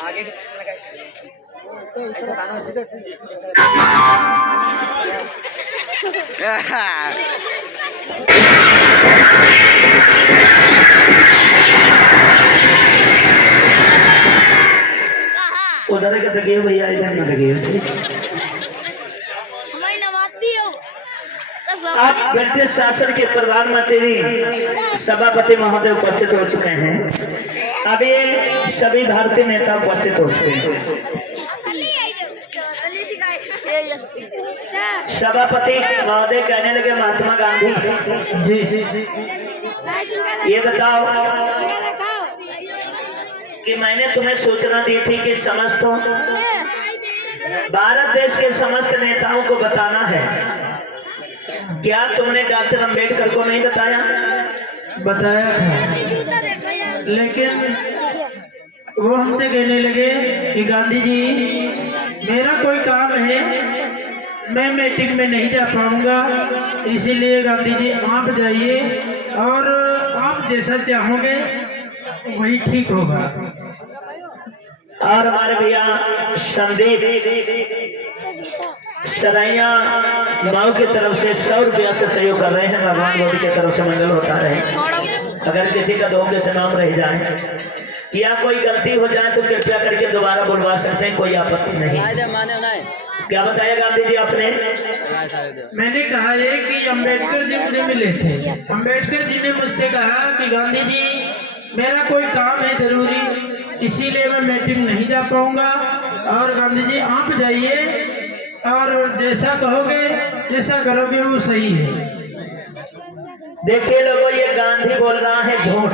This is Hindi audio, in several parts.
आगे के उधर के तकिए भैया, इधर न तकिए। आप ब्रिटिश शासन के प्रधानमंत्री सभापति महोदय उपस्थित हो चुके हैं। अभी सभी भारतीय नेता उपस्थित हो चुके हैं। सभापति महोदय कहने लगे, महात्मा गांधी जी जी जी ये बताओ कि मैंने तुम्हें सूचना दी थी कि समस्त भारत देश के समस्त नेताओं को बताना है। क्या तुमने डॉक्टर अंबेडकर को नहीं बताया? बताया था, लेकिन वो हमसे कहने लगे कि गांधी जी मेरा कोई काम है, मैं मीटिंग में नहीं जा पाऊंगा, इसीलिए गांधी जी आप जाइए और आप जैसा चाहोगे वही ठीक होगा। और हमारे भैया संदीप सराइया माओ की तरफ से 100 रुपया से सहयोग कर रहे हैं। भगवान मोदी की तरफ से मंगल होता रहे। अगर किसी का धोखे से नाम रह जाए या कोई गलती हो जाए तो कृपया करके दोबारा बुलवा सकते हैं, कोई आपत्ति नहीं। क्या बताया गांधी जी आपने? मैंने कहा है कि अंबेडकर जी मुझे मिले थे। अंबेडकर जी ने मुझसे कहा कि गांधी जी मेरा कोई काम है जरूरी, इसीलिए मैं मीटिंग नहीं जा पाऊंगा, और गांधी जी आप जाइए और जैसा कहोगे जैसा करोगे वो सही है। देखिए लोगों, ये गांधी बोल रहा है झूठ,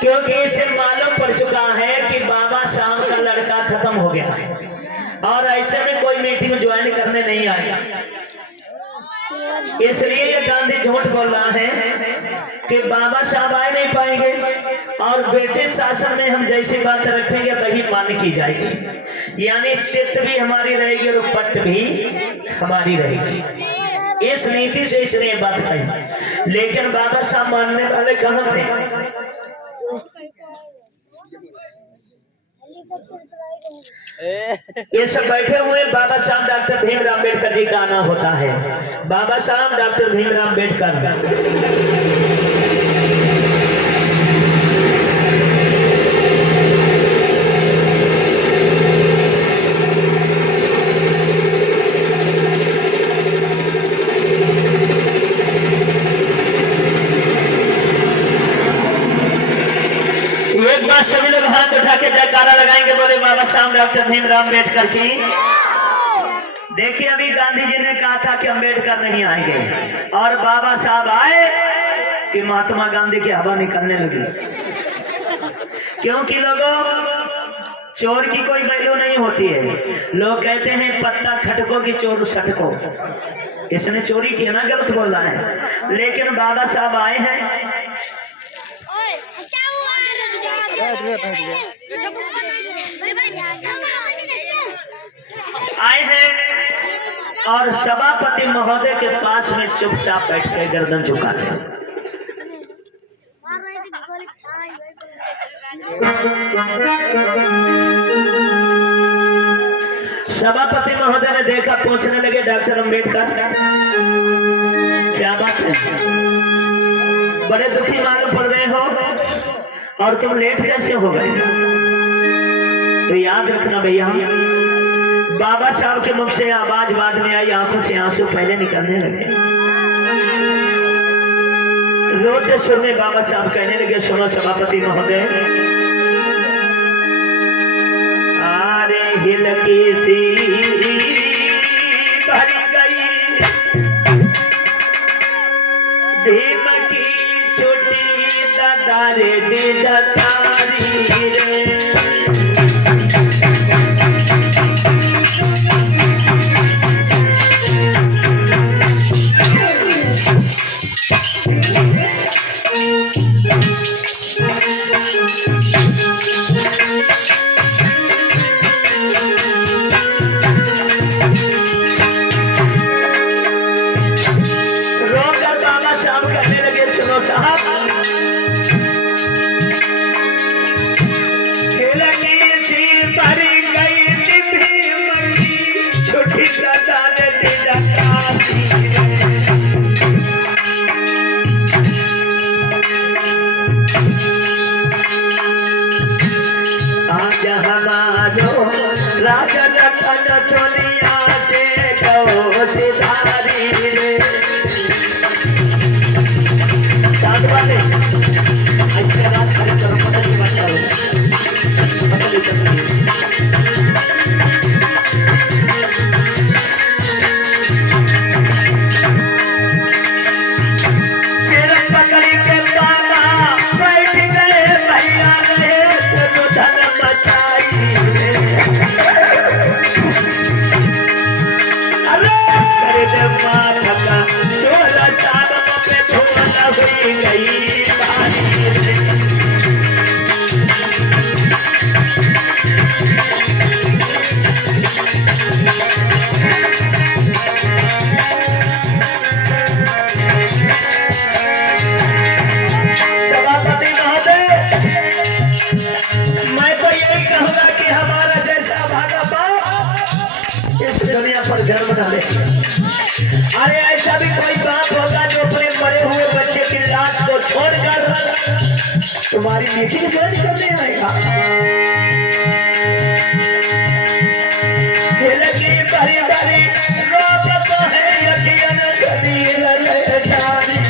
क्योंकि इसे मालूम पड़ चुका है कि बाबा साहब का लड़का खत्म हो गया है और ऐसे में कोई मीटिंग ज्वाइन करने नहीं आएगा। इसलिए ये गांधी झूठ बोल रहा है कि बाबा साहब आए नहीं पाएंगे और ब्रिटिश शासन में हम जैसी बात रखेंगे वही मान्य की जाएगी, यानी चित्त भी हमारी रहेगी और पट्ट भी हमारी रहेगी। इस नीति से इसने बात कही, लेकिन बाबा साहब मानने वाले कहाँ थे? ये सब बैठे हुए बाबा साहब डॉक्टर भीमराव अम्बेडकर जी का आना होता है। बाबा साहब डॉक्टर भीमराव अम्बेडकर एक बार सभी लोग हाथ उठा के जयकारा लगाएंगे, बोले बाबा साहब डॉक्टर भीमराव अम्बेडकर की। देखिए अभी गांधी जी ने कहा था कि अम्बेडकर नहीं आएंगे और बाबा साहब आए कि महात्मा गांधी की हवा निकलने लगी। क्योंकि लोगों, चोर की कोई वैल्यू नहीं होती है। लोग कहते हैं पत्ता खटको की चोर सटको, इसने चोरी की ना, गलत बोल रहा है। लेकिन बाबा साहब आए हैं, आए हैं और सभापति महोदय के पास में चुपचाप बैठ के गर्दन झुका के सभापति महोदय ने देखा, पूछने लगे डॉक्टर अम्बेडकर क्या बात है, बड़े दुखी मालूम पड़ रहे हो और तुम लेट कैसे हो गए? तो याद रखना भैया, बाबा साहब के मुख से आवाज बाद में आई, आंखों से आंसू पहले निकलने लगे। रोते सुर में बाबा साहब कहने लगे, सुनो सभापति महोदय, अरे हिल की सी भर गई भीम की छुट्टी दादारे दीदारी रे। राजा लखन दुनिया से गौ सिधारी रे चांद वाले ऐसे बात करे करो पता नहीं बात करो पता नहीं घर बना ले। अरे ऐसा भी कोई बाप होगा जो अपने मरे हुए बच्चे की लाश को छोड़कर तुम्हारी मीटिंग ज्वाइन करने आएगा। लगी बड़ी बड़ी रोक तो है यकीन कबीर ले जानी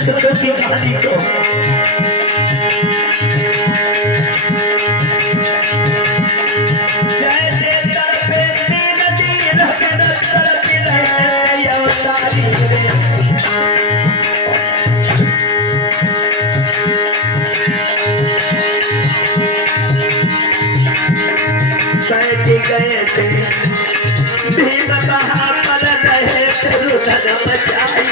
शब्दों की कहानी को जैसे तरफे नदी तरफी रहे या सारी बैठ गए थे भीम कहा पल रहे थे रुदन मचाई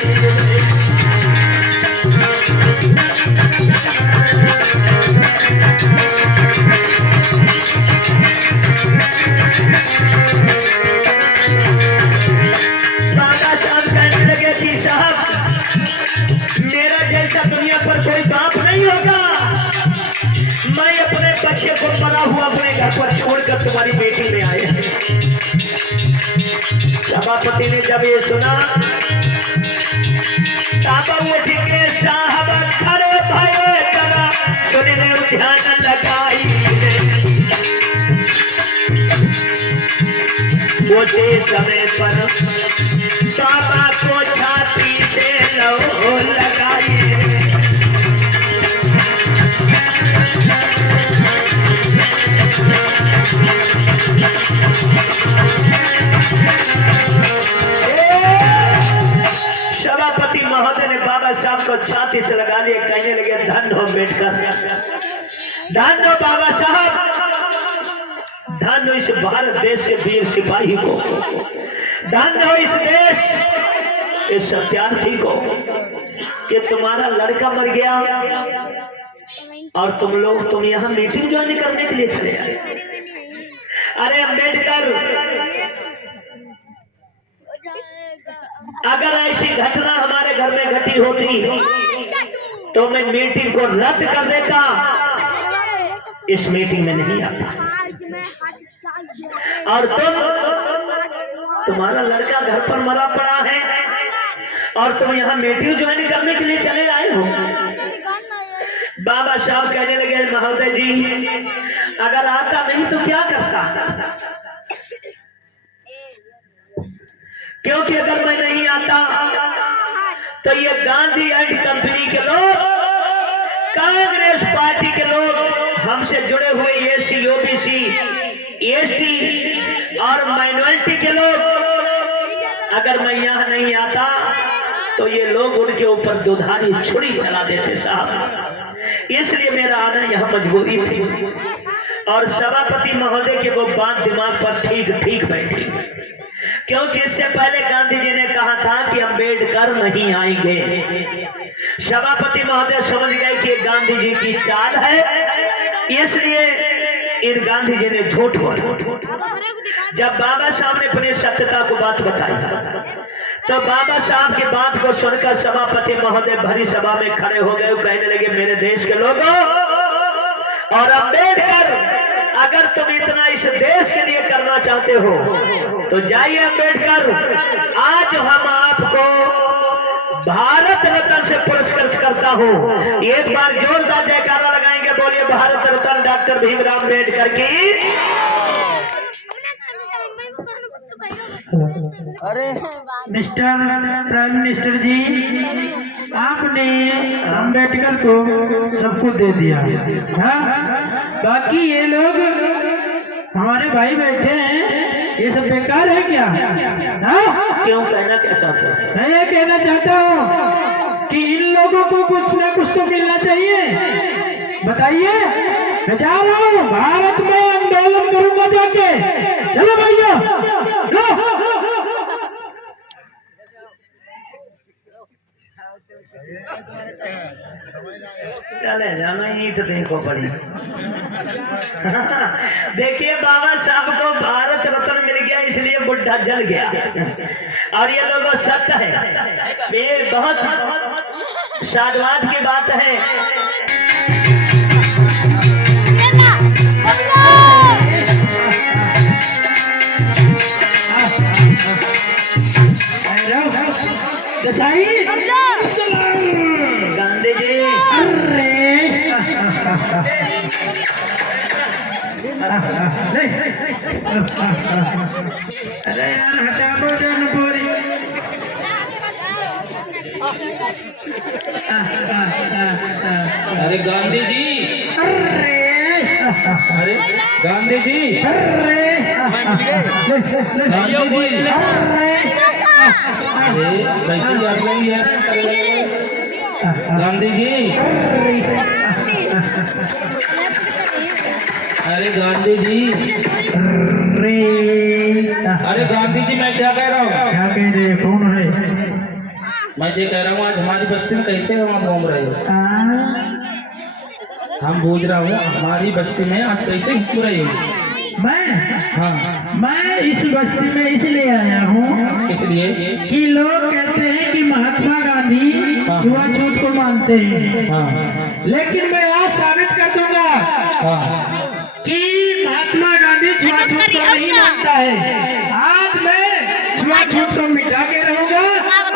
बच्चे को पड़ा हुआ अपने घर पर छोड़कर तुम्हारी बेटी में आए। सभापति ने जब ये सुना उठ के साहब खड़े भये करा सुनने ध्यान लगाई उसी समय पर बाबा को छाती से लौ लगाई। सभापति महोदय ने बाबा साहब को छाती से लगा लिए, कहने लगे धन हो अम्बेडकर, धन हो बाबा साहब, धन हो इस भारत देश के वीर सिपाही को, धन हो इस देश इस सत्यार्थी को कि तुम्हारा लड़का मर गया और तुम यहाँ मीटिंग ज्वाइन करने के लिए चले आए। अरे अम्बेडकर, अगर ऐसी घटना हमारे घर में घटी होती तो मैं मीटिंग को रद्द कर देता, इस मीटिंग में नहीं आता। और तुम्हारा लड़का घर पर मरा पड़ा है और तुम यहाँ मीटिंग ज्वाइन करने के लिए चले आए हो। बाबा साहब कहने लगे महोदय जी, अगर आता नहीं तो क्या करता, क्योंकि अगर मैं नहीं आता तो ये गांधी एंड कंपनी के लोग, कांग्रेस पार्टी के लोग, हमसे जुड़े हुए एससी, ओबीसी, एसटी और माइनॉरिटी के लोग, अगर मैं यहाँ नहीं आता तो ये लोग उनके ऊपर दुधारी छुरी चला देते साहब। इसलिए मेरा आना यहाँ मजबूरी थी। और सभापति महोदय के वो बात दिमाग पर ठीक ठीक बैठी, क्योंकि इससे पहले गांधी जी ने कहा था कि अम्बेडकर नहीं आएंगे। सभापति महोदय समझ गए कि गांधी जी की चाल है, इसलिए इन गांधी जी ने झूठ बोला। जब बाबा साहब ने अपनी सत्यता को बात बताई तो बाबा साहब की बात को सुनकर सभापति महोदय भरी सभा में खड़े हो गए, कहने लगे मेरे देश के लोगों और अम्बेडकर, अगर तुम इतना इस देश के लिए करना चाहते हो तो जाइए अम्बेडकर, आज हम आपको भारत रत्न से पुरस्कृत करता हूँ। एक बार जोरदार जयकारा लगाएंगे, बोलिए भारत रत्न डॉक्टर भीमराव अम्बेडकर की। अरे मिस्टर प्राइम मिनिस्टर जी, आपने अम्बेडकर को सबको दे दिया, हाँ? बाकी ये लोग हमारे भाई बैठे हैं, ये सब बेकार है क्या? हाँ? क्यों, कहना क्या चाहते हैं? मैं ये कहना चाहता हूँ कि इन लोगों को कुछ ना कुछ तो मिलना चाहिए। बताइए, मैं जा रहा हूँ भारत में आंदोलन करूंगा जाके। चलो भैया, चले जाना, ईंट देखो पड़ी। देखिए बाबा साहब को भारत रत्न मिल गया, इसलिए बुढ़ा जल गया। और ये लोगों सच है, ये बहुत साधुवाद की बात है। गांधी जी, अरे यार हटाओ जनपुरी। अरे गांधी जी, अरे गांधी जी, गांधी जी, अरे कैसी कर रही है गांधी जी? अरे गांधी जी, अरे गांधी जी, मैं क्या कह रहा हूँ? क्या कह रहे? कौन है? मैं ये कह रहा हूँ, आज हमारी बस्ती में कैसे हम घूम रहे हो? हम पूछ रहा हूँ, हमारी बस्ती में आज कैसे घूम रहे हो? मैं इस बस्ती में इसलिए आया हूँ इसलिए कि लोग कहते हैं कि महात्मा गांधी छुआछूत को मानते हैं, लेकिन मैं आज साबित कर दूंगा कि महात्मा गांधी छुआछूत को नहीं मानता है। आज मैं छुआछूत को मिटा के रहूंगा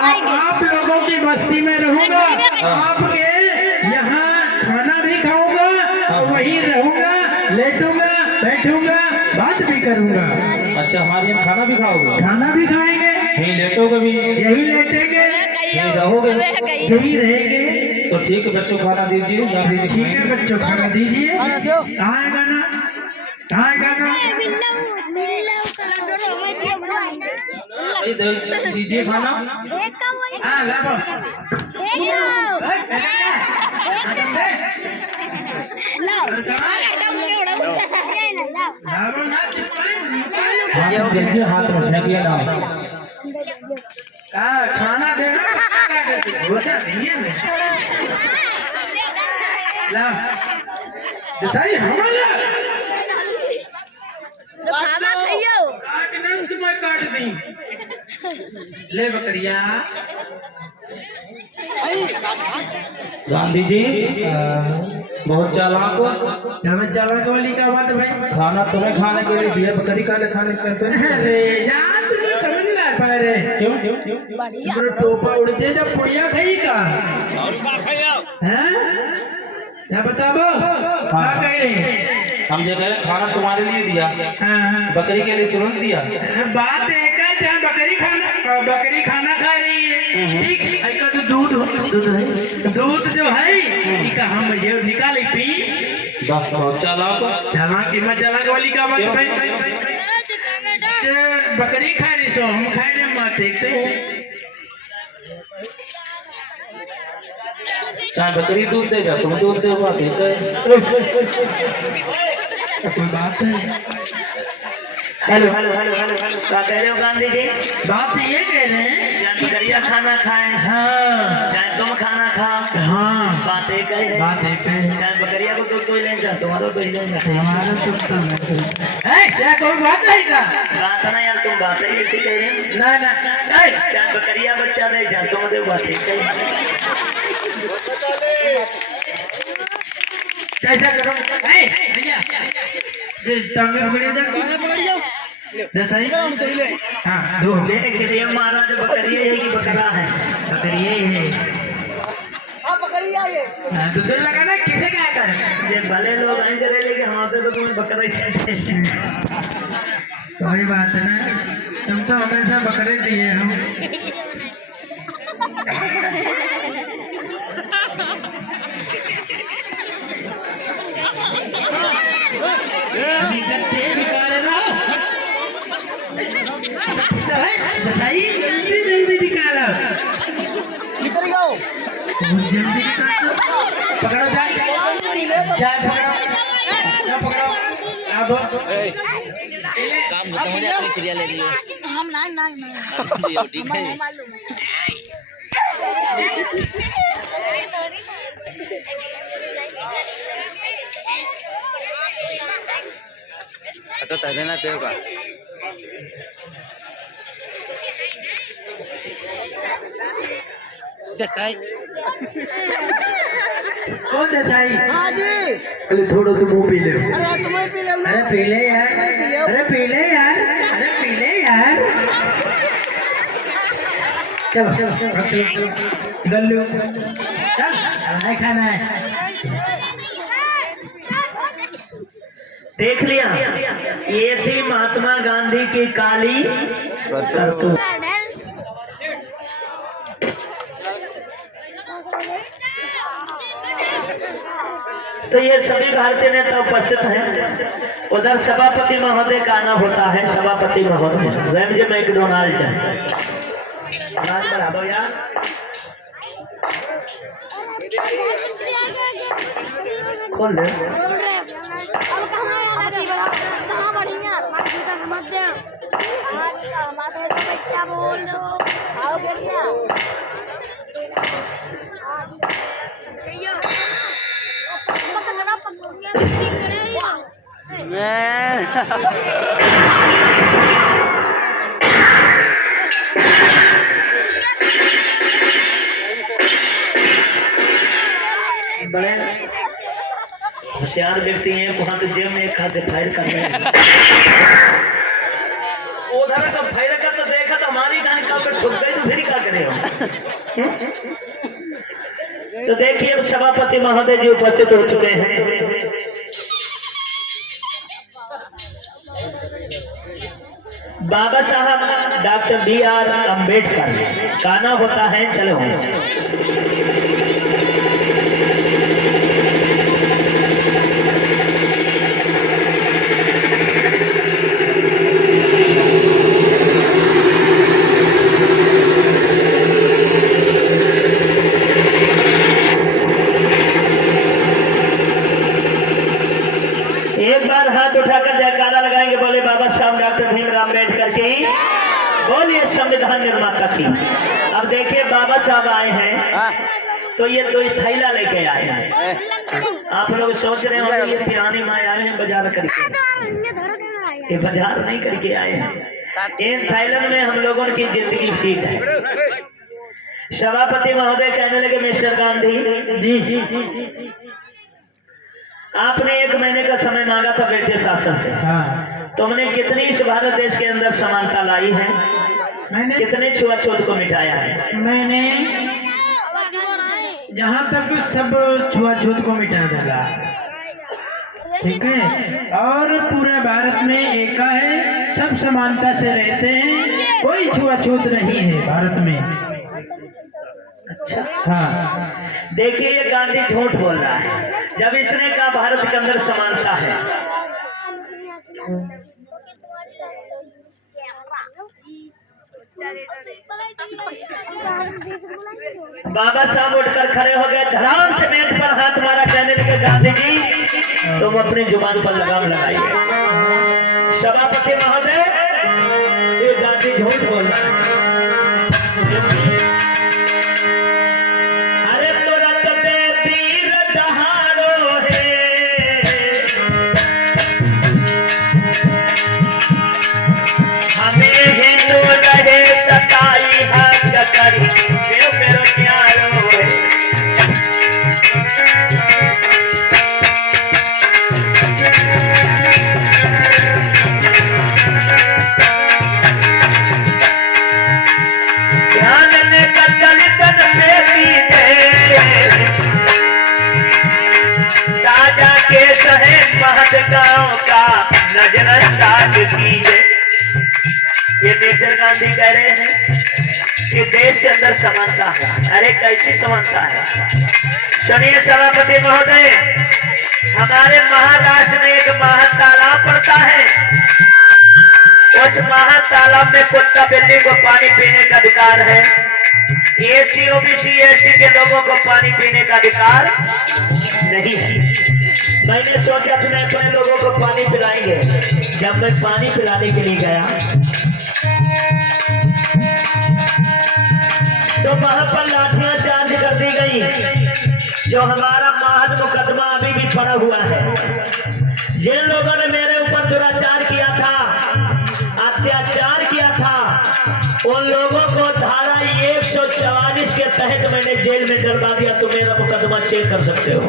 और आप लोगों की बस्ती में रहूंगा, आपके यहाँ खाना भी खाऊंगा और वहीं रहूंगा, लेटूंगा, बैठूंगा, बात भी करूंगा। अच्छा, हमारे यहाँ खाना भी खाओगे? खाना भी खाएंगे, यही लेटोगे भी? यही लेटेंगे, यही रहोगे? यही रहेंगे। तो ठीक है बच्चों, खाना दीजिए। गांधी जी, ठीक है बच्चों, खाना दीजिए। कहाँ है गाना? कहाँ है गाना? भाई दीजिए खाना। हाँ लाओ। हाथ देखिए, हाथ में फेंकिए ना। खाना देना, घुसा दिए में। लाओ। सही हमारा। खाना खाइयो। काटना तुम्हें काट दी। ले बकरिया। गांधी जी बहुत चालाक हो। हमें चालाक वाली का बात भाई। खाना तुम्हें खाने के लिए दिया, बकरी का खाने के लिए। अरे यार तुम्हें समझ ना पा रहे। क्यों क्यों क्यों? इधर टोपा उड़ जाए जब पुड़िया खाई का। हैं? क्या बताबो? क्या कह रहे? हम जो कह रहे खाना तुम्हारे लिए दिया, हाँ। बकरी के लिए तुरंत दिया। बात एक है, चाहे बकरी खाना खा रही है, ठीक है। तो दूध है, दूध जो है इसका हम ये निकाले पी। बहुत चालाक हो। चालाक में चालाक वाली का बात भाई। बकरी खा रही सो हम खाए रहे, मार देखते हैं। चाहे बकरी दूध देगा, तुम दूध दे बात है। कोई बात है? Hello hello hello hello hello, क्या कह रहे हो गांधी जी? बात ये कह रहे हैं चाहे बकरिया खाना खाए, हाँ चाहे तुम खाना खाओ, हाँ बात एक है। बात एक है। चाहे बकरिया को दूध तो ही ले जाए, तुम्हारा तो ही ले जाए। हमारा तो क्या कोई बात है क्या? बात ना यार, तुम बात ही ऐसी कह रहे हो। ना ना चाहे बकरिया बच्चा दे, चाहे तुम दे, बात ठीक है। कैसा करो भैया जी टांगे पकड़ियो जैसा ही हाँ दो देख लिए महाराज, बकरिया है कि बकरा है? बकरिया ही है। हाँ, तो दिल लगाना किसे क्या कर? ये भले लोग हैं चले, लेकिन हमारे तो तुम्हें बकरा ही कहते हैं। कोई बात ना, तुम तो हमेशा बकरे दिए हम। जल्दी जल्दी निकालो, जल्दी निकालो। पकड़ो चाय चाय पकड़ो ना पकड़ो अब काम खत्म हो जाए, अपनी चिड़िया ले लियो। हम नहीं ठीक है। मालूम है। तो तहने ना पे का दसाई कौन दसाई? हाँ जी। अरे थोड़ा तो मुंह पी ले। अरे तुम्हें पी ले। अरे पी ले यार, अरे पी ले यार, अरे पी ले यार। चलो चलो गल्लू चल, नहीं खाना है। देख लिया, ये थी महात्मा गांधी की काली करतूत। तो ये सभी भारतीय नेता उपस्थित हैं। उधर सभापति महोदय का आना होता है। सभापति महोदय रैमजे मैकडोनाल्ड बढ़ाओ यार। खोल दे। अब कहाँ बढ़िया मत दे, हमारे बच्चा बोल दो आओ बढ़िया। बड़े होशियार व्यक्ति हैं, वहां तो जेब में एक खासे फायर कर रहे हैं। उधर का फायर का तो देखा तो हमारी गाड़ी का पे छुप गई, तो फिर क्या करे हम? तो देखिए अब सभापति महोदय जी उपस्थित हो चुके हैं। बाबा साहब डॉक्टर B.R. अम्बेडकर गाना होता है चलो। एक बार हाथ उठाकर जयकारा लगाएंगे, बोले बाबा साहब डॉक्टर भीमराव अम्बेडकर की, बोलिए संविधान निर्माता की। अब देखिए बाबा साहब आए हैं तो ये दो थैला लेके आए हैं। आप लोग सोच रहे होंगे ये पुरानी माँ आए हैं बाजार करके, ये बाजार नहीं करके आए हैं। इन थैलन में हम लोगों की जिंदगी फीट है। सभापति महोदय कहने लगे मिस्टर गांधी जी आपने 1 महीने का समय मांगा था बेटे शासन से। हाँ तुमने कितनी इस भारत देश के अंदर समानता लाई है, मैंने कितने छुआछूत को मिटाया है? मैंने जहाँ तक सब छुआछूत को मिटा डाला, ठीक है। और पूरे भारत में एका है, सब समानता से रहते हैं, कोई छुआछूत नहीं है भारत में। अच्छा हाँ देखिए ये गांधी झूठ बोल रहा है जब इसने कहा भारत के अंदर समानता है। बाबा साहब उठकर खड़े हो गए, धड़ाम से मेज पर हाथ मारा, कहने लगे गांधी जी तुम अपनी जुबान पर लगाम लगाइए। सभापति महोदय, ये गांधी झूठ बोल रहा है। अरे तुरंत पे वीर दहाड़ो है, हमें हिंदू रहे सताई हक करी देव मेरो प्यारो है। गांव का नजरअंदाज कीजिए। ये मेजर गांधी कह रहे हैं कि देश के अंदर समानता है। अरे कैसी समानता है? सुनिए सभापति महोदय, हमारे महाराष्ट्र में एक महातालाब पड़ता है। उस महातालाब में कुत्ता बिल्ली को पानी पीने का अधिकार है। एसी ओबीसी एसटी के लोगों को पानी पीने का अधिकार नहीं है। मैंने सोचा अपने अपने लोगों को पानी पिलाएंगे। जब मैं पानी पिलाने के लिए गया तो वहां पर लाठियां चार्ज कर दी गई। जो हमारा महज मुकदमा अभी भी पड़ा हुआ है। जिन लोगों ने मेरे ऊपर दुराचार किया था, अत्याचार किया था, उन लोगों को धारा 144 के तहत मैंने जेल में डलवा दिया। तो मेरा मुकदमा चेक कर सकते हो।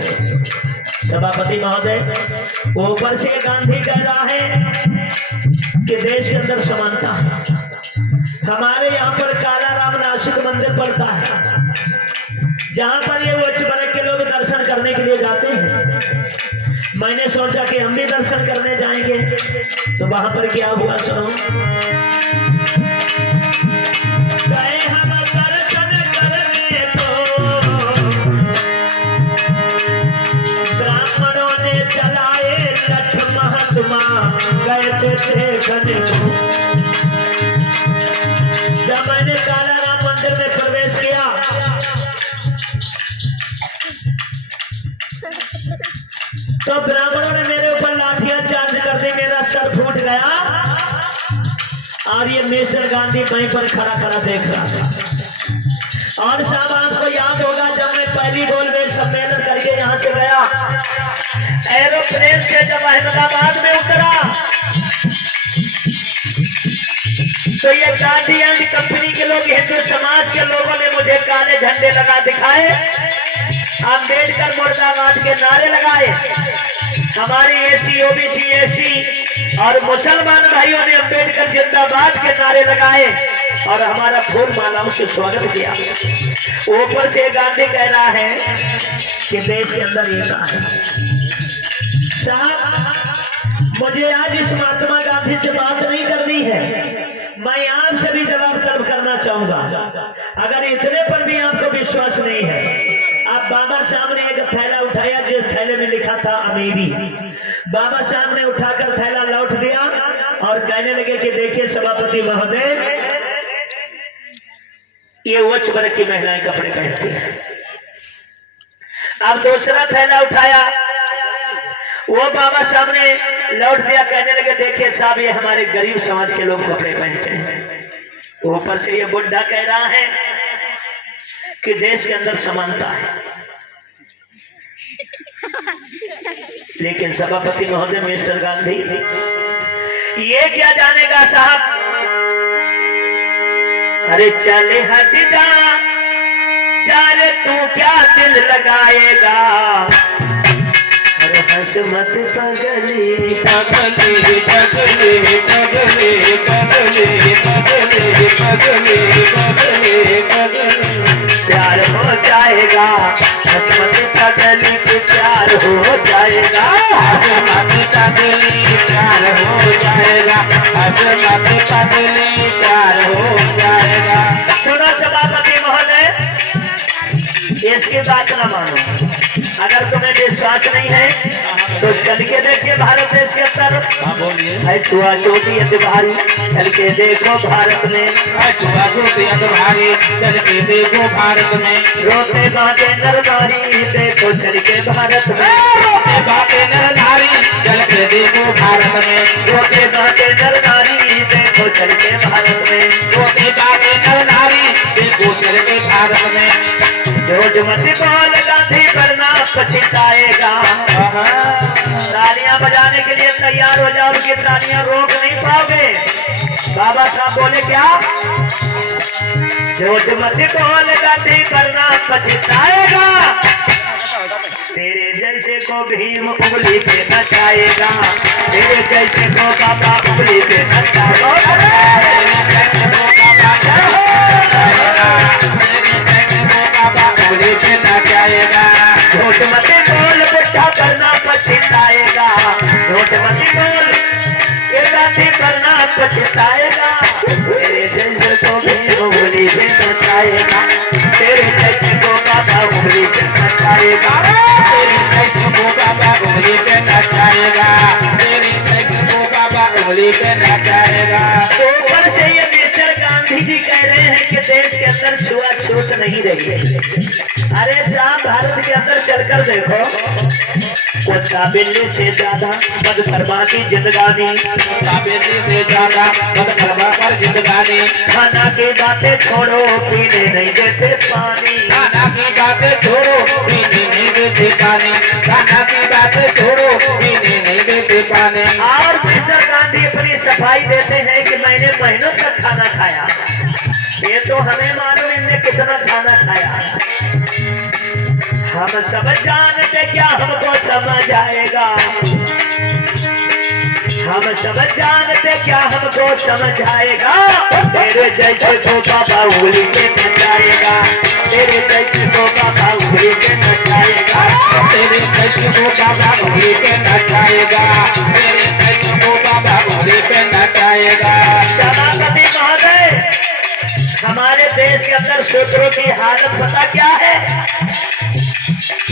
सभापति महोदय, ऊपर से गांधी कह रहा है कि देश के अंदर समानता है। हमारे यहाँ पर काला राम नासिक मंदिर पड़ता है, जहाँ पर ये उच्च वर्ग के लोग दर्शन करने के लिए जाते हैं। मैंने सोचा कि हम भी दर्शन करने जाएंगे। तो वहां पर क्या हुआ सुनो। गए हम दर्शन करने तो ब्राह्मणों ने चलाए लठ महात्मा गए थे देखने को। जब मैंने काला राम मंदिर में प्रवेश किया तो ब्राह्मणों ने मेरे ऊपर लाठियां चार्ज कर दी। मेरा सर फूट गया और ये मिस्टर गांधी वहीं पर खड़ा खड़ा देख रहा था। और साहब, आपको याद होगा जब मैं पहली गोलमेज सम्मेलन करके यहाँ से गया, एरोप्लेन से जब अहमदाबाद में उतरा तो ये गांधी एंड कंपनी के लोग, हिंदू समाज के लोगों ने मुझे काले झंडे लगा दिखाए, अम्बेडकर मुर्दाबाद के नारे लगाए। हमारी एसी ओबीसी एसटी और मुसलमान भाइयों ने अम्बेडकर जिंदाबाद के नारे लगाए और हमारा फूल मालाओं से स्वागत किया। ऊपर से गांधी कह रहा है कि देश के अंदर एकता है। साहब, मुझे आज इस महात्मा गांधी से बात नहीं करनी है। मैं आपसे भी जवाब तलब करना चाहूंगा। अगर इतने पर भी आपको विश्वास नहीं है, आप बाबा साहब ने एक थैला उठाया जिस थैले में लिखा था अमीरी। बाबा साहब ने उठाकर थैला लौट दिया और कहने लगे कि देखिए सभापति महोदय, ये उच्च वर्ग की महिलाएं कपड़े पहनती हैं। अब दूसरा थैला उठाया, वो बाबा साहब ने लौट दिया। कहने लगे देखिए साहब, ये हमारे गरीब समाज के लोग कपड़े पहनते हैं। ऊपर से ये बुढ़ा कह रहा है कि देश के अंदर समानता है। लेकिन सभापति महोदय मिस्टर गांधी, ये क्या जानेगा साहब। अरे चले हट जा, चल तू क्या दिल लगाएगा। हंस मत पगली पगली पगली पगली पगली पगली पगली पगली पगली, प्यार हो जाएगा। हंस मत पगली के प्यार हो जाएगा। हंस मत पगली प्यार हो जाएगा। हंस मत पगली प्यार हो जाएगा। सुनो सभापति महोदय, इसकी बात न मानो। अगर तुम्हें विश्वास नहीं है तो चल के देखिए भारत देश के अंदर है छुआ छोटी है तिवारी। चल के देखो भारत में, छुआ छूते भारी चल के देखो भारत में, रोते गाते नर नारी देखो चल के भारत में, रोते गाते नर नारी चल के देखो भारत में, रोते गाते नर नारी देखो चल के भारत में, रोते गाते नर नारी देखो चल के भारत में, जो मत बोल गांधी वरना पछताएगा। तालियां बजाने के लिए तैयार हो जाओ कि तालियां रोक नहीं पाओगे। बाबा साहब बोले क्या, जो मत बोल गांधी वरना पछताएगा, तेरे जैसे को भीम उंगली पे नचाएगा, तेरे जैसे को बाबा उंगली पे झूठ मत बोल बेटा करना पछताएगा, झूठ मत बोल ये गांधी करना पछताएगा, तेरे जैसे को भी उंगली पे नचाएगा, तेरे जैसे को बाबा उंगली पे नचाएगा, तेरे जैसे को बाबा उंगली पे नचाएगा, तेरे जैसे को बाबा उंगली पे नचाएगा। तो ऊपर से ये मिस्टर गांधी जी कह रहे हैं कि देश के अंदर छुआछूत नहीं रही। अरे साहब भारत के अंदर चलकर देखो, कुत्ता बिल्ली से ज्यादा बदकर्मा की जिंदगानी, बेटी से ज्यादा बदकर्मा पर जिंदगानी, खाना की बातें छोड़ो पीने नहीं देते पानी, खाना की बातें छोड़ो पीने नहीं देते पानी, खाना की बातें छोड़ो पीने नहीं देते पानी। और मिस्टर गांधी अपनी सफाई देते हैं कि मैंने महीनों तक खाना खाया, ये तो हमें मालूम इनने कितना खाना खाया। हम सब जानते क्या हमको समझ आएगा, हम सब जानते क्या हमको समझ आएगा, तेरे जैसे को बाबा उंगली पे नचाएगा, तेरे जैसे को बाबा उंगली पे नचाएगा, तेरे जैसे को बाबा उंगली पे नचाएगा, तेरे जैसे को बाबा उंगली पे नचाएगा। सभापति महोदय, हमारे देश के अंदर शूद्रों की हालत पता क्या है,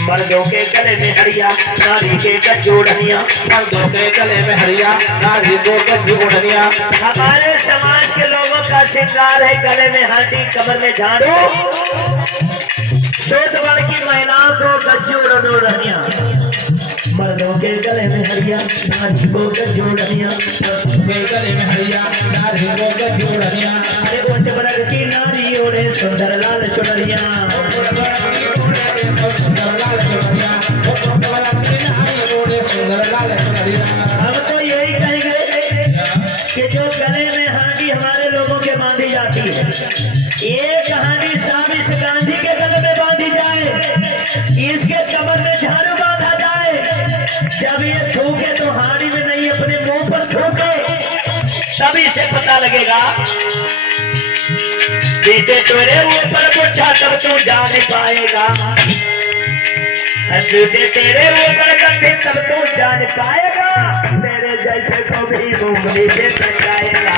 मर्दों के गले में हरिया, नारी के गजोड़निया, मर्दों के गले में हरिया, नारी को गजोड़निया। हमारे समाज के लोगों का श्रृंगार है गले में हल्दी, कमर में झाड़ू, शोध वर्ग की महिलाओं को गजोड़निया, मर्दों के गले में हरिया, नारी को गजोड़निया, के गले में हरिया, नारी को गजोड़निया। अरे उच्च वर्ग की नारी ओढ़े सुंदर लाल चुनरिया, हम तो यही कहेंगे कि जो गले में हांडी हमारे लोगों के बांधी जाती है, ये कहानी साहब इस गांधी के गले में बांधी जाए, इसके कमर में झाड़ू बांधा जाए, जब ये थूके तो हांडी में नहीं अपने मुंह पर थूके, तभी से पता लगेगा। बेटे तेरे ऊपर बुढ़ा तब तू जान पाएगा, बेटे तेरे ऊपर गंदे तब तू जान पाएगा, तेरे जैसे को भी उंगली से नचाएगा,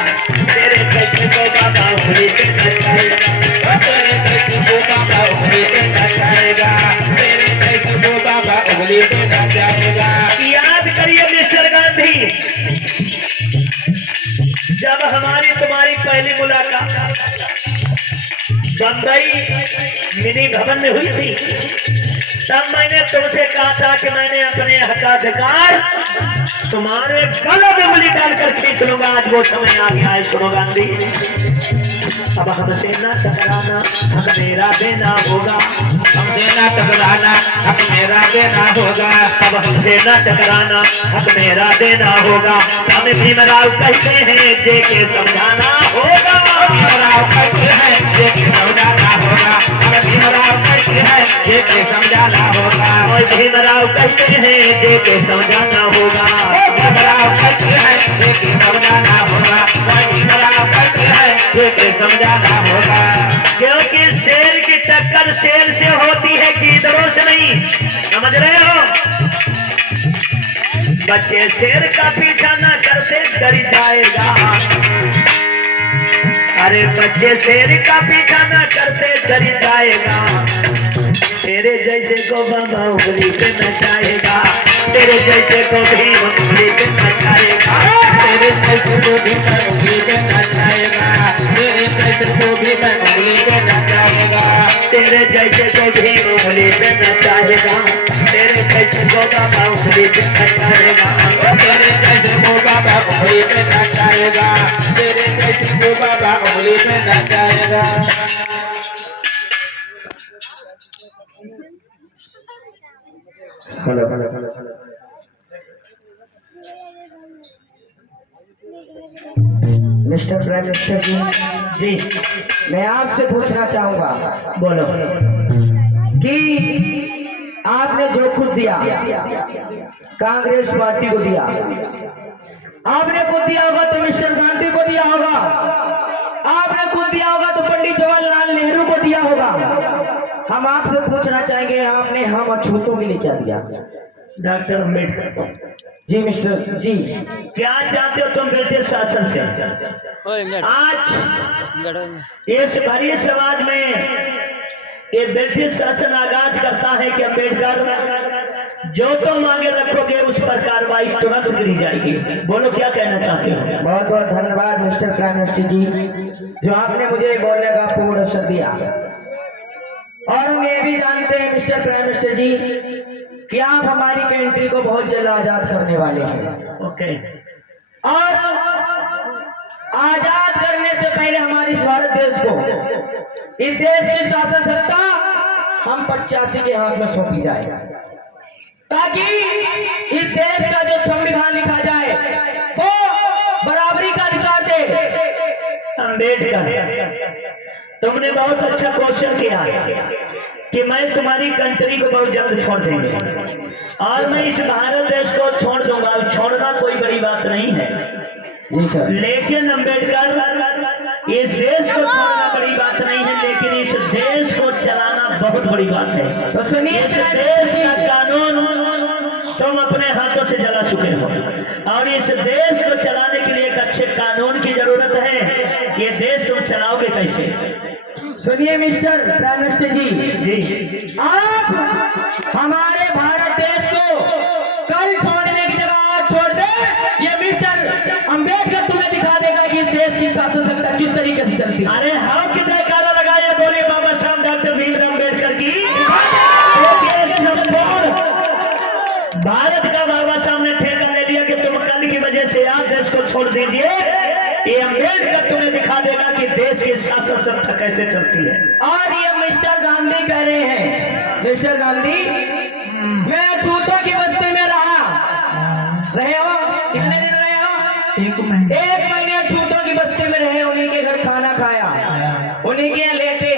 तेरे जैसे को बाबा उंगली से नचाएगा, तेरे जैसे को बाबा उंगली पे नचाएगा, तेरे जैसे को बाबा उंगली पे नचाएगा। याद करिए मिस्टर गांधी, जब हमारी तुम्हारी पहली मुलाकात बंबई मिनी भवन में हुई थी, तब मैंने तुमसे कहा था कि मैंने अपने हकाधिकार तुम्हारे गले में उंगली डालकर खींच लूंगा। आज वो समय आ गया है। सुनो गांधी, अब हमसे न टकराना, हक मेरा देना होगा, हमसे न टकराना, हक मेरा देना होगा, अब हमसे न टकराना, हक मेरा देना होगा। हम भीमराव कहते हैं जे के समझाना होगा, भीमराव कहते हैं जे के समझाना होगा, हम भीमराव कहते हैं जे के समझाना होगा, और भीमराव कहते हैं जे के समझाना होगा, भीमराव कहते हैं जे के समझाना होगा, भीमराव कहते हैं जे के समझाना होगा। क्योंकि शेर की टक्कर शेर से होती है, गीदड़ों से नहीं, समझ रहे हो। बच्चे शेर का पीछा न करते डर जाएगा, अरे बच्चे शेर का पीछा न करते डर जाएगा, तेरे जैसे को बाबा उंगली पे नचाएगा, तेरे जैसे को भी उंगली पे नचाएगा, तेरे जैसे को भी उंगली पे जैसे को भी मैं उंगली पे नचाएगा, तेरे जैसे को भी उंगली पे नचाएगा, तेरे जैसे को बाबा उंगली पे नचाएगा, तेरे जैसे को बाबा उंगली पे नचाएगा, तेरे जैसे को बाबा उंगली पे नचाएगा। Hello hello hello hello. Mister prime minister ji, मैं आपसे पूछना चाहूंगा बोलो। कि आपने जो कुछ दिया कांग्रेस पार्टी को दिया, आपने खुद दिया होगा तो मिस्टर गांधी को दिया होगा, आपने खुद दिया होगा तो पंडित जवाहरलाल नेहरू को दिया होगा। हम आपसे पूछना चाहेंगे आपने हम अछूतों के लिए क्या दिया? डॉक्टर अम्बेडकर जी मिस्टर जी, क्या चाहते हो तुम ब्रिटिश शासन से? आज इस भरी समाज में ये ब्रिटिश शासन आगाज करता है कि अम्बेडकर जो तुम मांगे रखोगे उस पर कार्रवाई तुरंत करी जाएगी। बोलो क्या कहना चाहते हो? बहुत बहुत धन्यवाद मिस्टर प्राइम मिनिस्टर जी, जो आपने मुझे बोलने का पूर्ण अवसर दिया। और हम ये भी जानते हैं मिस्टर प्राइम मिनिस्टर जी कि आप हमारी कंट्री को बहुत जल्द आजाद करने वाले हैं। ओके। और आजाद करने से पहले हमारे इस भारत देश को, इस देश की शासन सत्ता हम 85 के हाथ में सौंपी जाए, ताकि इस देश का जो संविधान लिखा जाए वो बराबरी का अधिकार दे। अम्बेडकर, तुमने बहुत अच्छा क्वेश्चन किया कि मैं तुम्हारी कंट्री को बहुत जल्द छोड़ देंगे और मैं इस भारत देश को छोड़ दूंगा। छोड़ना कोई बड़ी बात नहीं है जी सर, लेकिन अम्बेडकर इस देश को छोड़ना बड़ी बात नहीं है, लेकिन इस देश को चलाना बहुत बड़ी बात है। तो सुनिए, इस देश का कानून तुम अपने हाथों से जला चुके हो और इस देश को चलाने के लिए एक अच्छे कानून की जरूरत है। ये देश तुम चलाओगे कैसे? सुनिए मिस्टर प्राइम मिनिस्टर जी, जी, आप हमारे भारत देश को कल छोड़ने की जगह आज छोड़ दे, ये मिस्टर अंबेडकर तुम्हें दिखा देगा कि इस देश की शासन सत्ता किस तरीके से चलती है। अरे हाँ कितने कारा लगाए बोले बाबा साहब डॉक्टर भीमराव अम्बेडकर की। भारत का बाबा साहब ने ठेका ले लिया कि तुम कल की वजह से आप देश को छोड़ दीजिए। ये अम्बेडकर तुम्हें दिखा देगा कि देश की शासन सत्ता कैसे चलती है। और ये मिस्टर गांधी कह रहे हैं, मिस्टर गांधी मैं अछूतों की बस्ती में रहे हो, कितने दिन रहे हो? 1 महीने। 1 महीने अछूतों की बस्ती में रहे, उन्हीं के घर खाना खाया, उन्हीं के यहाँ लेटे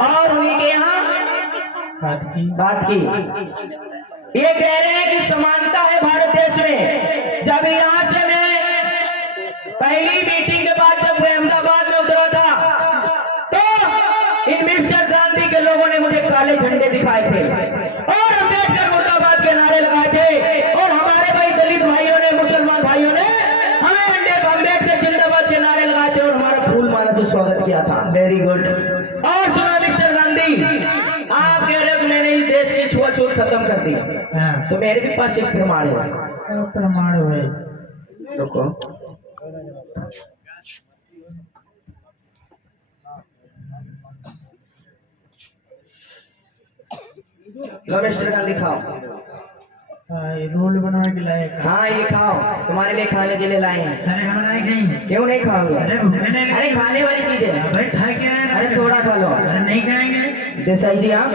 और उन्हीं के यहाँ बात की। ये कह रहे हैं कि समानता है भारत देश में। जब यहाँ से मैं पहली मीटिंग के बाद जब मैं अहमदाबाद में उतरा था तो इन मिस्टर गांधी के लोगों ने मुझे काले झंडे दिखाए थे और अम्बेडकर मुर्दाबाद के नारे लगाए थे, और हमारे भाई दलित भाइयों ने, मुसलमान भाइयों ने हमें अम्बेडकर जिंदाबाद के नारे लगाए थे और हमारा फूल माला से स्वागत किया था। Very good. और सुना मिस्टर गांधी, आप कह रहे हो कि मैंने इस देश की छुआछूत खत्म कर दी, तो मेरे भी पास एक प्रमाण है। प्रमाण है। रुको, लो मिस्टर गांधी खाओ। ये रोल बनवा के लाए। हाँ ये खाओ, तुम्हारे लिए खाने के लिए लाए हैं। अरे हम नहीं खाएंगे। क्यों नहीं खाओगे? अरे भूखे नहीं अरे खाने वाली चीज है भाई, खा के आए ना। अरे थोड़ा खा लो। अरे नहीं खाएंगे। देसाई जी आप?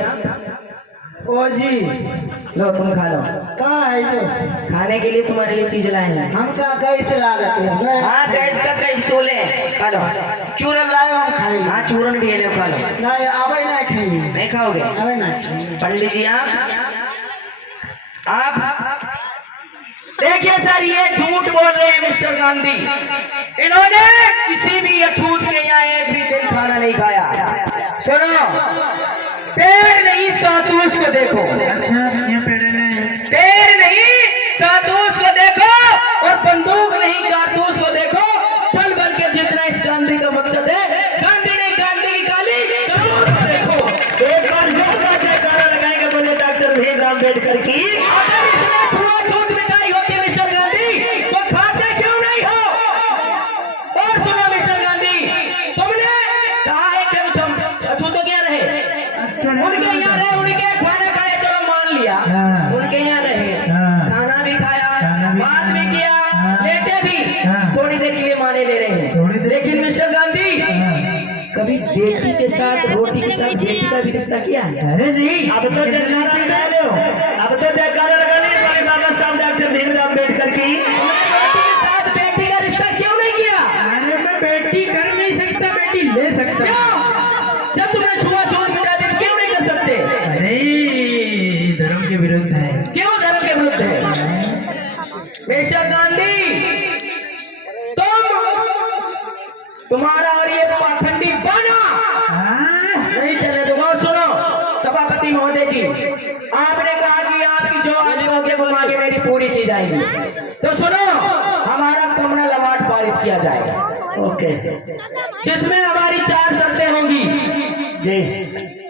ओ जी, लो तुम खा लो। कहाँ है जो खाने के लिए तुम्हारे लिए चीज लाए हैं। हम क्या कैसे लागत है? हाँ गैस का कैप्सूल है, खा लो। चूरन लाए हम खाएंगे। हाँ चूरन भी है, लो खा लो। नहीं आवे नहीं खाएंगे, नहीं खाओगे? आवे नहीं खाएंगे। पंडित जी आप देखिए सर, ये झूठ बोल रहे हैं मिस्टर गांधी। इन्होंने किसी भी अछूत के यहाँ एक भी दिन खाना नहीं खाया। सुनो, पेड़ नहीं सातूस को देखो। अच्छा, ये पेड़े नहीं। पेड़ नहीं सातूस को देखो और बंदूक नहीं कारतूस को देखो। चल बन के जितना इस गांधी का मकसद है, गांधी ने गांधी की काली करोड़ को देखो। एक बार जोर का जयकारा लगाएंगे बोले डॉक्टर भीमराव अम्बेडकर की। अगर इसने छुआछूत मिटाई होती मिस्टर गांधी तो खाते क्यों नहीं हो? और सुनो मिस्टर गांधी, तुमने उनके यहाँ रहे, उनके खाना खाया, चलो मान लिया हाँ। उनके यहाँ रहे, हाँ। खाना भी खाया, खाना भी बात भी किया, हाँ। लेटे भी, हाँ। थोड़ी देर के लिए माने ले रहे हैं। थोड़ी देर- लेकिन मिस्टर गांधी कभी बेटी के साथ, रोटी के साथ बेटी का भी रिश्ता किया है? अरे नहीं, अब तो जयकारा लगा लो, अब तो जयकारा लगा ली हमारे बाबा साहब डॉक्टर भीमराव अम्बेडकर की। बेटी के साथ बेटी का रिश्ता क्यों नहीं किया? अरे मैं बेटी कर नहीं सकता, बेटी ले सकता। क्यों? जब तुमने छुआछूत गिरा दी तो क्यों नहीं कर सकते? अरे धर्म के विरुद्ध है। क्यों धर्म के विरुद्ध है? मिस्टर गांधी, तुम्हारा और ये पाखंडी बना नहीं चले दूंगा। और सुनो सभापति महोदय जी, आपने कहा कि आपकी जो आज मांगे वो मांगे मेरी पूरी की जाएगी, तो सुनो हमारा कमरा अवार्ड पारित किया जाएगा, ओके जिसमें हमारी 4 शर्तें होंगी। जी,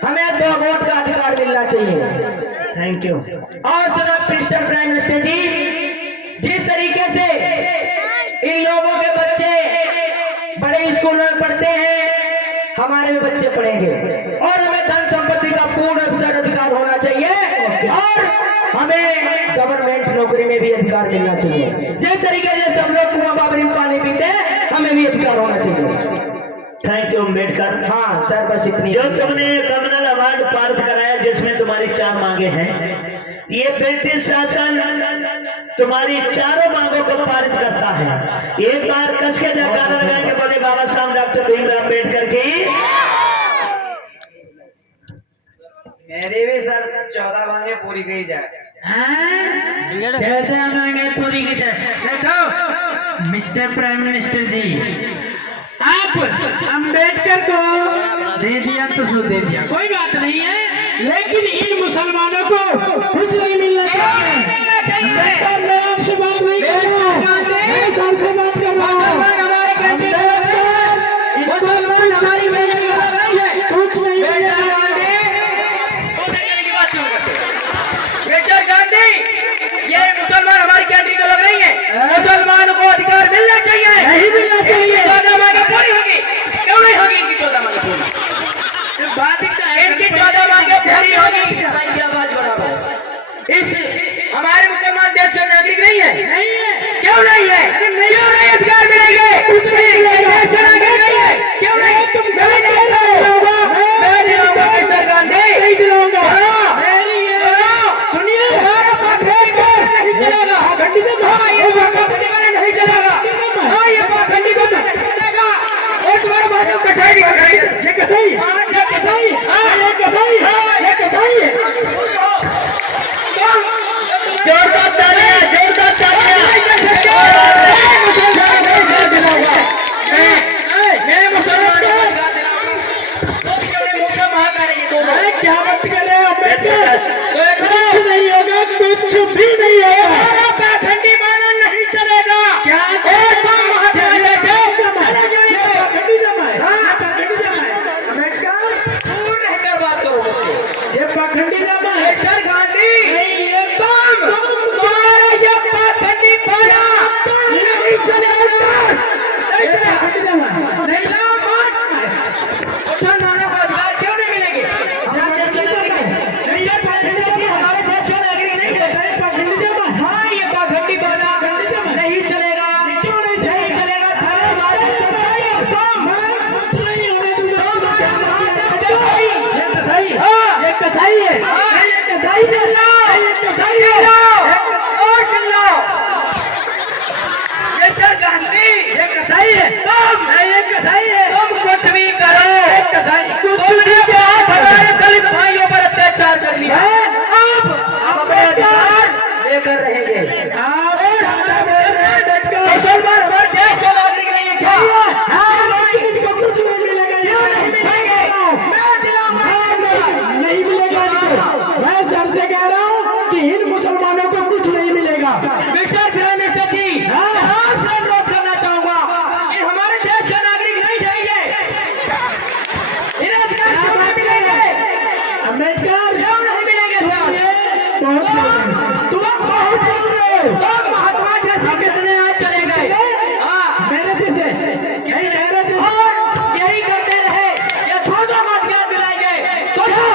हमें 2 वोट का अधिकार मिलना चाहिए। Thank you. और सुनो मिस्टर प्राइम मिनिस्टर जी, जिस तरीके से इन लोगों के बच्चे बड़े स्कूल में पढ़ते हैं, हमारे भी बच्चे पढ़ेंगे, और हमें धन संपत्ति का पूर्ण अवसर अधिकार होना चाहिए, और हमें गवर्नमेंट नौकरी में भी अधिकार मिलना चाहिए। जिस तरीके से सब लोग कुआं बाबरी में पानी पीते हैं, हमें भी अधिकार होना चाहिए। Thank you Ambedkar. हाँ सर, बस इतनी। जो तुमने कम्युनल अवार्ड पारित कराया जिसमें तुम्हारी 4 मांगे हैं, ये ब्रिटिश शासन तुम्हारी चारों मांगों को पारित करता है। एक बार कस के जयकारा लगाएंगे, बोले बाबा साहब डॉक्टर भीमराव अम्बेडकर की। मेरी भी सर 14 मांगे पूरी की जाए। 14 मांगे पूरी की जाए। देखो मिस्टर प्राइम मिनिस्टर जी, आप अंबेडकर को दे दिया तो सो दे दिया, कोई बात नहीं है, लेकिन इन मुसलमानों को कुछ नहीं मिलना चाहिए। अंबेडकर, मैं आपसे बात नहीं कर रहा हूँ, मैं सर से बात कर रहा हूँ। मुसलमान चाहिए मिलेगा, कुछ नहीं मिलेगा। मिस्टर गांधी, ये मुसलमान हमारी कैंटीन में लग रही है, मुसलमानों को अधिकार मिलना चाहिए। नहीं मिलना चाहिए। 14 मांगे पूरी होगी, क्यों नहीं होगी इनकी 14 मांगे पूरी? बात इनकी 14 मांगे पूरी होगी। की आवाज बढ़ाओ। इस हमारे मुसलमान देश के नागरिक नहीं है? नहीं है। क्यों नहीं है? क्यों नहीं अधिकार मिलेंगे? कुछ नहीं मिलेगा। देश के नागरिक नहीं है, क्यों नहीं? तुम मैं दिलाऊंगा मिस्टर गांधी, नहीं दिलाऊंगा। मेरी ये सुनिए, नहीं चलेगा। पाखंडी तो ये पाखंडी वाले नहीं चलेगा। हाँ, ये पाखंडी को तो नहीं चलेगा। एक बार बातों का सही नहीं करेगा। ये कसाई, ये कसाई, हाँ ये कसाई, ये कसाई है। जोरदार तालियां, जोरदार तालियां। मैं मुसलमान को अधिकार दिलाऊंगा। तुम क्यों नहीं मुझसे बात कर रही है दोनों? अरे क्या बात कर रहे हो अम्बेडकर? कुछ नहीं होगा, कुछ भी नहीं होगा। हमारा पाखंडी मानना नहीं चलेगा। क्या एकदम महात्मा जैसे अम्बेडकर, दूर रहकर बात करो मुझसे। ये पाखंडी जमा है। मिस्टर गांधी, नहीं, ये तुम्हारा ये पाखंडी पाना नहीं चलेगा। ये पाखंडी जमा है। मुसलमानों को अधिकार क्यों नहीं मिलेंगे? हमारे देश के नागरिक नहीं, ये पाखंडी जमा हमारे देश के नागरिक नहीं है। ये पाखंडी जमा है। हाँ, ये पाखंडी पाना नहीं चलेगा। क्यों नहीं नहीं चलेगा। कुछ नहीं होने दूंगा। ये कसाई। ये कसाई है। ये कसाई से लाओ। ये कसाई है। और चिल्लाओ। मिस्टर गांधी, ये कसाई है। ये कसाई है। तुम कुछ भी करो, कुछ तुमने बहुत हमारे दलित भाइयों पर अत्याचार कर लिया। अब अपने अधिकार लेकर रहेंगे। आप ज्यादा बोल रहे हैं अम्बेडकर। मुसलमान हमारे देश का नागरिक नहीं है क्या? इनको कुछ नहीं मिलेगा। क्यों नहीं मिलेंगे? मैं दिलाऊंगा। नहीं मिलेगा इनको। मैं सर से कह रहा हूँ कि इन मुसलमानों को कुछ नहीं मिलेगा। मिस्टर प्राइम मिनिस्टर जी, हाँ। मैं आपसे अनुरोध करना चाहूंगा कि हमारे देश का नागरिक नहीं चाहिए, इन्हें अधिकार क्यों नहीं मिलेंगे? अम्बेडकर, क्यों नहीं मिलेंगे? बहुत तुम बहुत बोल रहे हो। तो महात्मा जैसे कितने आज चले गए? हाँ, मेरे जैसे नहीं, मेरे जैसे और यही करते रहे, ये छोटों को अधिकार दिलाएंगे तो क्या?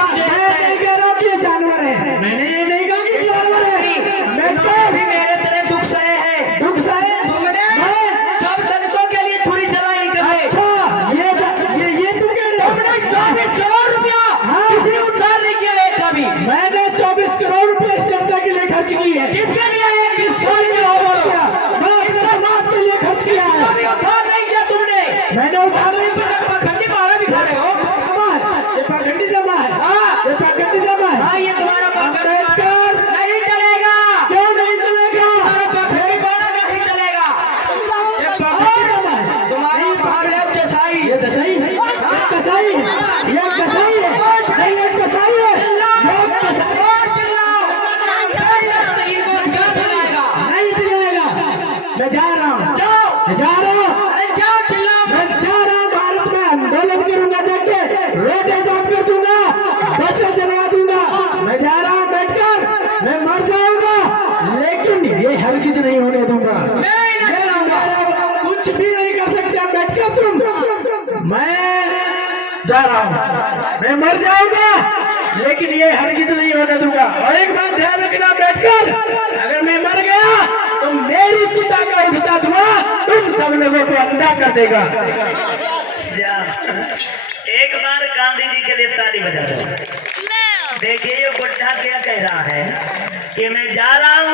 अच्छा मैं नहीं कह रहा कि ये जानवर है, मैंने ये नहीं कहा कि जानवर है। अम्बेडकर भी मेरे तरह दुख सहे है, दुख सहे तुमने सब दलितों के लिए छुरी चलाई कभी। अच्छा ये तुम कह रहे हो? तुमने 24 करोड़ रुपया किसी उद्धार नहीं किया है कभी। मैंने 24 करोड़ रुपया इस जनता के लिए खर्च की है। किसके लिए? किसके लिए किया? मैं अपने समाज के लिए खर्च किया है। उद्धार नहीं किया तुमने। मैंने उद्धार नहीं किया। पाखंडी पहाड़ा दिखा रहे हो। ये पाखंडी जमा है। ये पाखंडी जमा है। हाँ ये तुम्हारा अम्बेडकर नहीं चलेगा। क्यों नहीं चलेगा? तुम्हारा पाखंडी पहाड़ा नहीं चलेगा। ये पाखंडी जमा है। तुम्हारा पहाड़ कसाई। ये कसाई है। कसाई है। ये कसाई है। नहीं ये कसाई है। ये कसाई नहीं चलेगा। मैं जा रहा हूँ। जाओ। मैं जा रहा हूँ। अरे जाओ चिल्लाओ। मैं जा रहा हूँ। भारत में आंदोलन करूंगा, जाके रोड जाम कर दूंगा, बसें जलवा दूंगा। मैं जा रहा हूँ अम्बेडकर, मैं मर जाऊंगा लेकिन ये हरगिज नहीं होने दूंगा। कुछ भी नहीं कर सकते अम्बेडकर तुम। मैं जा रहा हूँ, मैं मर जाऊंगा लेकिन ये हरगिज नहीं होने दूंगा। और एक बात ध्यान रखना अम्बेडकर, अगर मैं मर गया तो मेरी चिता का उठता धुआं तुम सब लोगों को अंधा कर देगा। एक बार गांधी जी के लिए ताली बजा दो। देखिए ये बुढ़ा क्या कह रहा है कि मैं जा रहा हूँ।